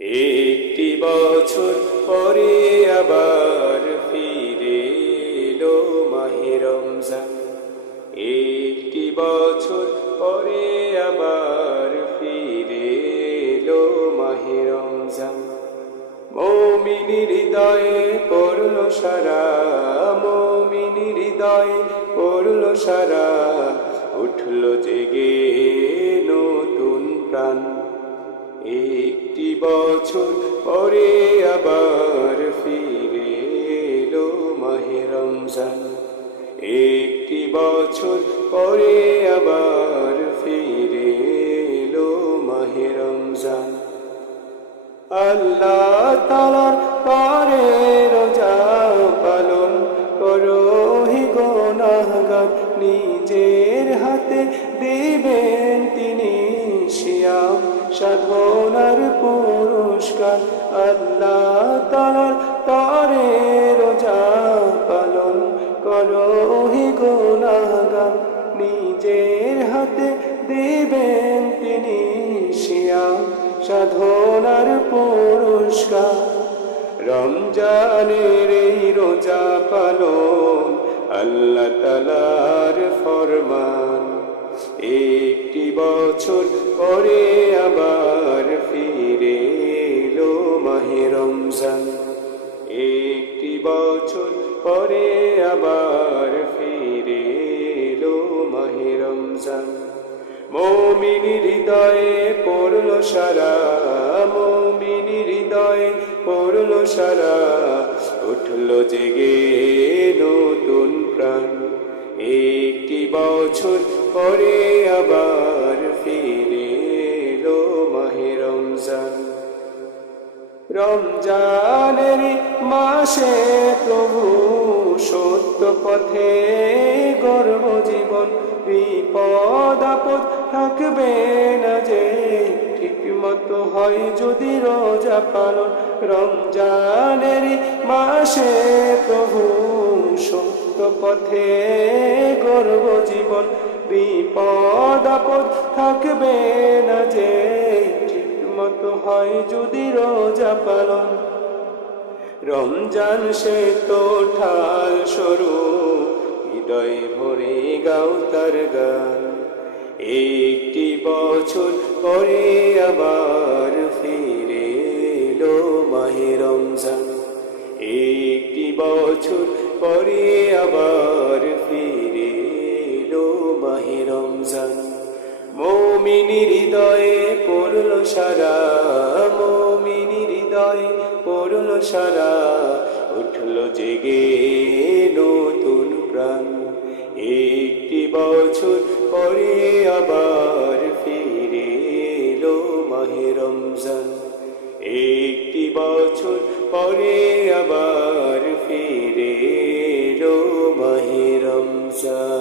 একটি বছর পরে আবার ফিরে এলো মাহে রমজান। একটি বছর পরে আবার ফিরে এলো মাহে রমজান। মুমিনের হৃদয়ে পড়ল সারা, মুমিনের হৃদয়ে পড়ল সারা, উঠল জেগে নতুন প্রাণ। একটি বছর পরে আবার ফিরে এলো মাহে রমজান। একটি বছর পরে আবার ফিরে এলো মাহে রমজান। আল্লাহ তাআলার পরে রোজা পালন করো হে গুনাহগার, নিজের হাতে দিবেন তিনি সিয়াম সাধনার পুরস্কার। আল্লাহ তাআলার পরে রোজা পালন করো হে গুনাহগার, নিজের হাতে দিবেন তিনি সিয়াম সাধনার পুরস্কার। রমজানের এই রোজা পালন আল্লাহ তাআলার ফরমান। একটি বছর পরে আবার ফিরে এলো মাহে রমজান। একটি বছর পরে আবার ফিরে এলো মাহে রমজান। মুমিনের হৃদয়ে পড়ল সারা, মুমিনের হৃদয়ে পড়ল সারা, উঠল জেগে নতুন প্রাণ। একটি বছর পরে আবার ফিরে এলো মাহে রমজান। রমজানের মাসে প্রভু সত্য পথে গর্ব জীবন, বিপদ আপদ থাকবে না যে, ঠিক মতো হয় যদি রোজা পালন। রমজানের মাসে প্রভু সত্য পথে গর্ব জীবন, বিপদ আপদ থাকবে না যে, মতো হয় যদি রোজা পালন। রমজান সে তো ঢাল সরু, হৃদয় ভরে গাও তার গান। একটি বছর পরে আবার ফিরে এলো মাহে রমজান। একটি বছর পরে আবার ফিরে এলো মাহে রমজান। মুমিনের হৃদয়ে পড়ল সারা, মুমিনের হৃদয়ে পড়ল সারা, উঠল জেগে নতুন প্রাণ। একটি বছর পরে আবার ফিরে এলো মাহে রমজান। একটি বছর পরে আবার ফিরে এলো মাহে রমজান।